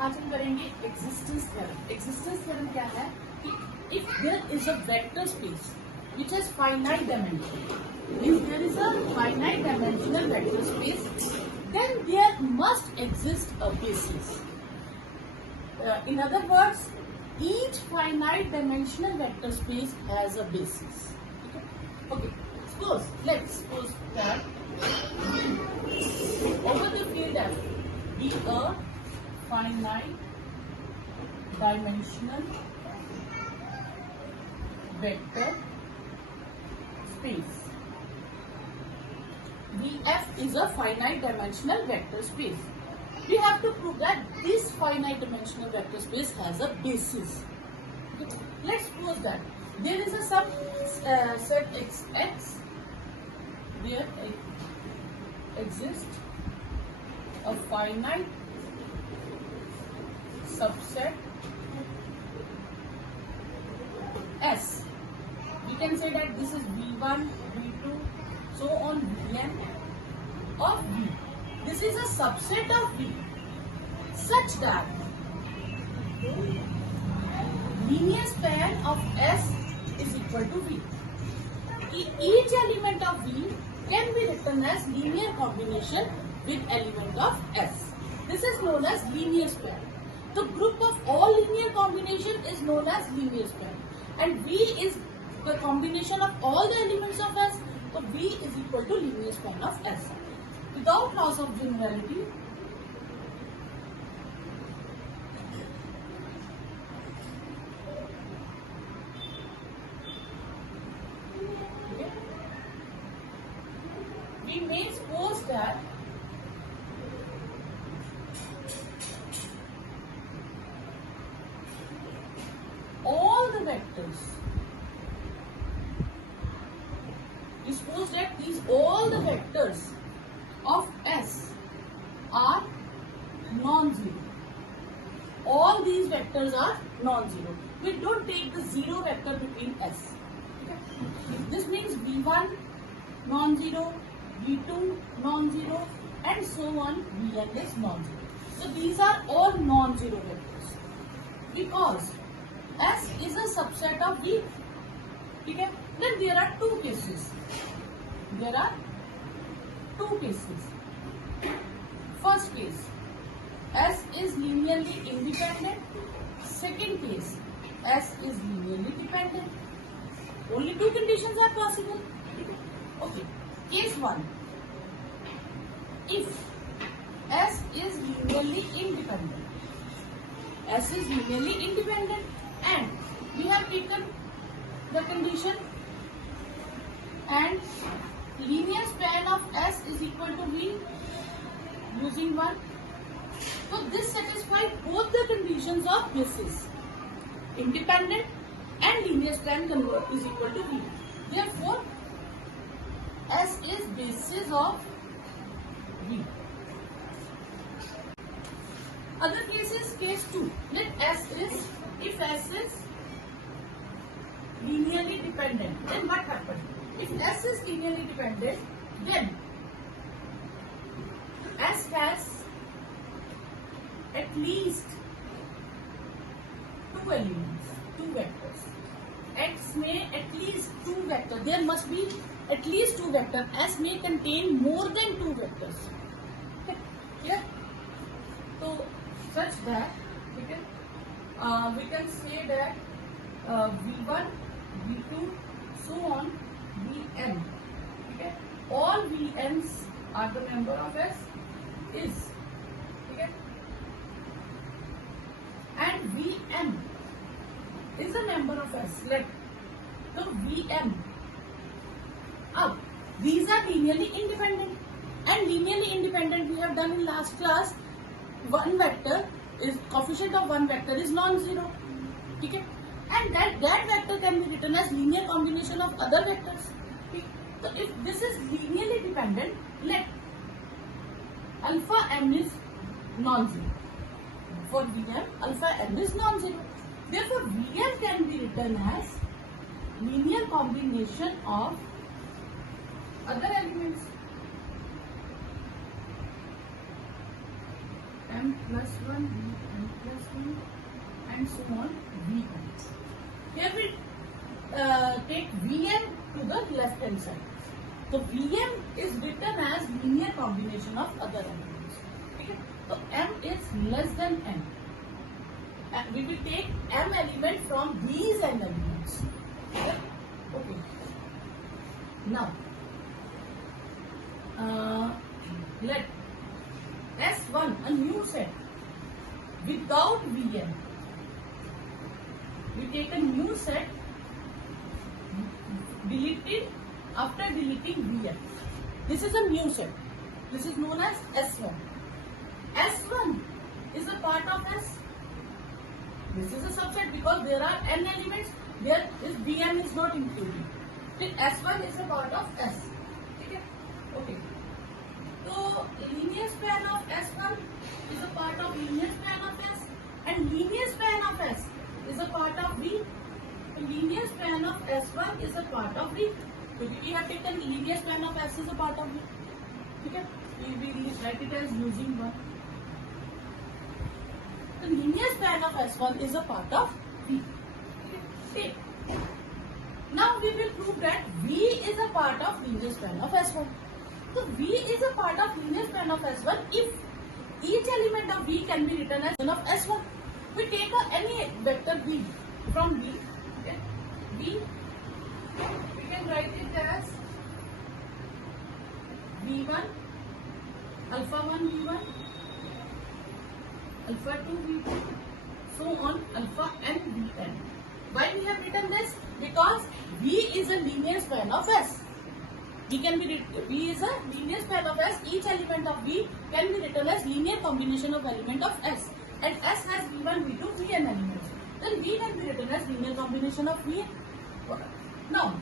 आज हम करेंगे एक्जिस्टेंस थ्योरम। एक्जिस्टेंस थ्योरम क्या है कि if there is a vector space which has finite dimension, if there is a finite dimensional vector space, then there must exist a basis. In other words, each finite dimensional vector space has a basis. Okay. Let's suppose that over the field F be a finite dimensional vector space. Vf is a finite dimensional vector space. We have to prove that this finite dimensional vector space has a basis. Okay. Let's suppose that there is a subset X where exists a finite subset S. We can say that this is V1, V2, so on Vn of V. This is a subset of V such that linear span of S is equal to V. Each element of V can be written as linear combination with element of S. This is known as linear span. The group of all linear combination is known as linear span, and V is the combination of all the elements of S. So V is equal to linear span of S. Without loss of generality, we may suppose that all the vectors, all the vectors of S are non-zero. All these vectors are non-zero. We don't take the zero vector between S. Okay? This means V1 non-zero, V2 non-zero, and so on. Vn is non-zero. So these are all non-zero vectors because S is a subset of V. Okay? Then there are two cases. First case, S is linearly independent. Second case, S is linearly dependent. Only two conditions are possible. Okay. Case 1. If S is linearly independent, and we have taken the condition and linear span of S is equal to V using 1. So this satisfies both the conditions of basis. Independent and linear span is equal to V. Therefore, S is basis of V. Other cases, case 2. If S is linearly dependent, then what happens? If S is linearly dependent, then S has at least two elements, two vectors. X may at least two vectors. There must be at least two vectors. S may contain more than two vectors. Yeah. So such that we can say that V1, V2, so on, Vn. Okay. All Vn's are the member of S is. Okay. And Vm is a member of S. So Vm. These are linearly independent. And linearly independent we have done in last class. One vector is coefficient of one vector is non-zero. Okay. And that vector can be written as linear combination of other vectors. Okay. So if this is linearly dependent, let alpha m is non-zero. For Vm, alpha m is non-zero. Therefore, Vm can be written as linear combination of other elements. M plus 1 V and so on Vn. Here we take Vn to the left hand side. So Vm is written as linear combination of other elements. Okay? So m is less than n. And we will take m element from these n elements. Okay. Now, let S1, a new set without Vn. We take a new set deleted after deleting Vn. This is a new set. This is known as S1. S1 is a part of S. This is a subset because there are n elements. There is Vn is not included. Then S1 is a part of S. Okay. Okay. So linear span of S1 is a part of linear span of S, and linear span of S is a part of V. So linear span of S1 is a part of V. So we have taken linear span of S is a part of V. Okay. We will write it as using 1. The linear span of S1 is a part of V. Okay. Now we will prove that V is a part of linear span of S1. So V is a part of linear span of S1 if each element of V can be written as one of S1. We take any vector V from V. Okay. V, we can write it as V1, alpha 1 V1, alpha 2 V2, so on alpha n Vn. Why we have written this? Because V is a linear span of S. V is a linear span of S. Each element of V can be written as linear combination of element of S. And S has V1, V2, Vn elements. Then V can be written as linear combination of Vn. Now,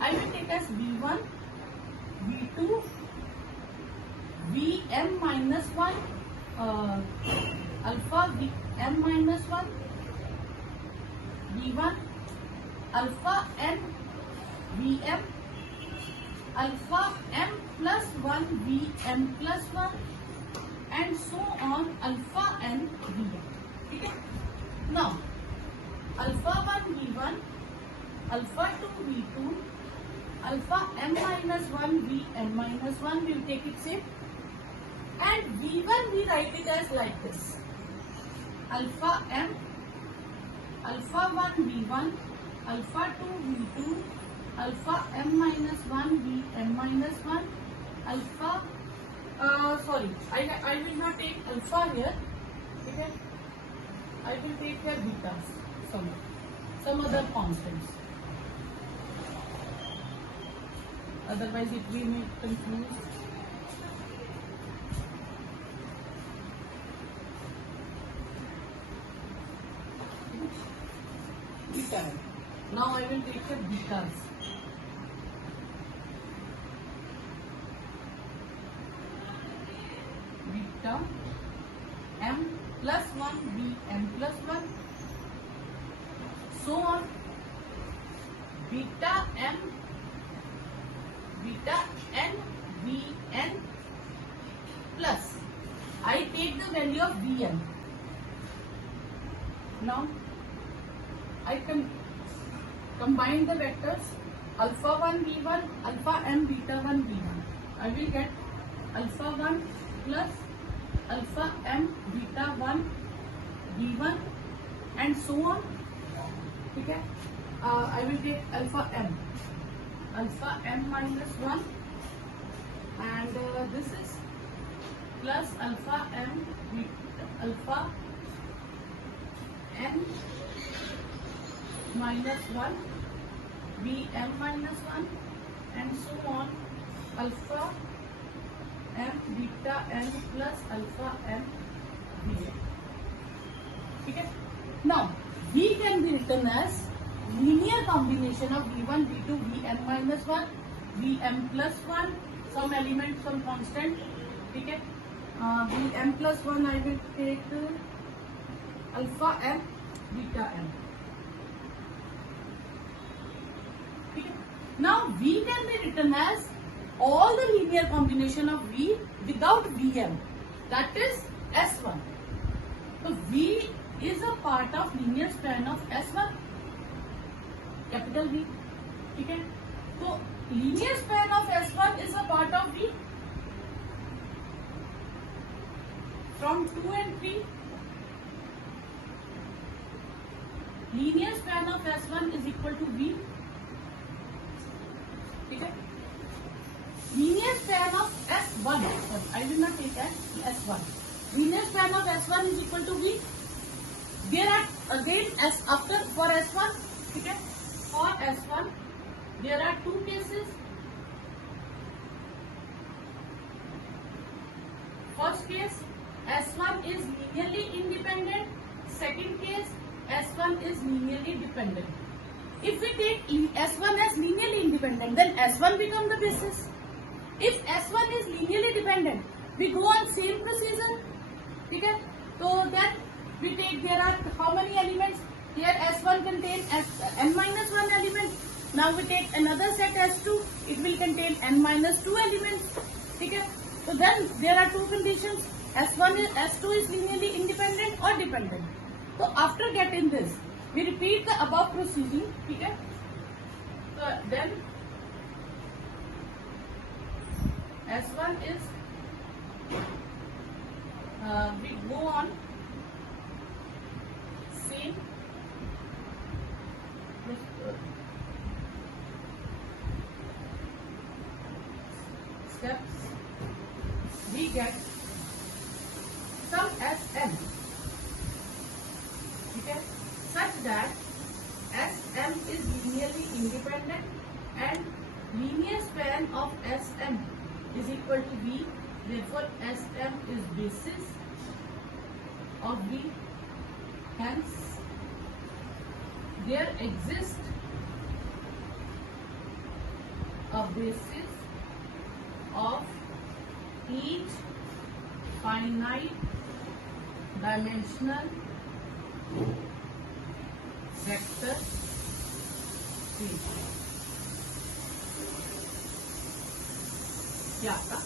I will take as V1, V2, Vm minus 1, alpha Vm minus 1, V1, alpha n Vm, alpha m plus 1 Vm plus 1, and so on alpha n Vm. Okay? Now, alpha 1 V1, alpha 2 V2, alpha m minus 1 Vm minus 1, we will take it same. And V1 we write it as like this. Alpha m, alpha 1 V1, alpha 2 V2, alpha m minus 1 Vm minus 1, alpha, I will not take alpha here, okay, I will take here betas, some other constants, otherwise it will be confused. Beta. Now I will take the betas. Beta m plus 1 Vm plus 1, so on beta m, beta n Vn plus I take the value of Vn. Now I can combine the vectors alpha 1 V1, alpha m beta 1 V1. I will get alpha 1 plus alpha m beta 1 V1 and so on. Okay. I will take alpha m minus 1, and this is plus alpha m alpha n minus 1 Vm minus 1 and so on alpha m beta n plus alpha m Vm. Okay. Now V can be written as linear combination of V1, V2, Vm minus 1, Vm plus 1, some element, some constant. Okay. Vm plus 1 I will take alpha m beta m. Now V can be written as all the linear combination of V without Vm, that is S1. So V is a part of linear span of S1, capital V. ठीक है, तो linear span of S1 is a part of V from 2 and 3. Linear span of S1 is equal to V. ठीक है, linear span of S1, I will not take as S1. Linear span of S1 is equal to V. There are again for S1, ठीक है, for S1 there are two cases. First case, S1 is linearly independent. Second case, S1 is linearly dependent. If we take S1 as linearly independent, then S1 becomes the basis. If S1 is linearly dependent, we go on same procedure. Okay? So then we take, there are how many elements? Here S1 contains n-1 element. Now we take another set S2. It will contain n-2 elements. Okay? So then there are two conditions. S2 is linearly independent or dependent. So after getting this, we repeat the above procedure. Okay? So then S1 is, we go on same steps, we get some Sm, okay, such that Sm is linearly independent and linear span of Sm is equal to V. Therefore, Sm is basis of V. Hence, there exists a basis of each finite dimensional vector space. क्या था?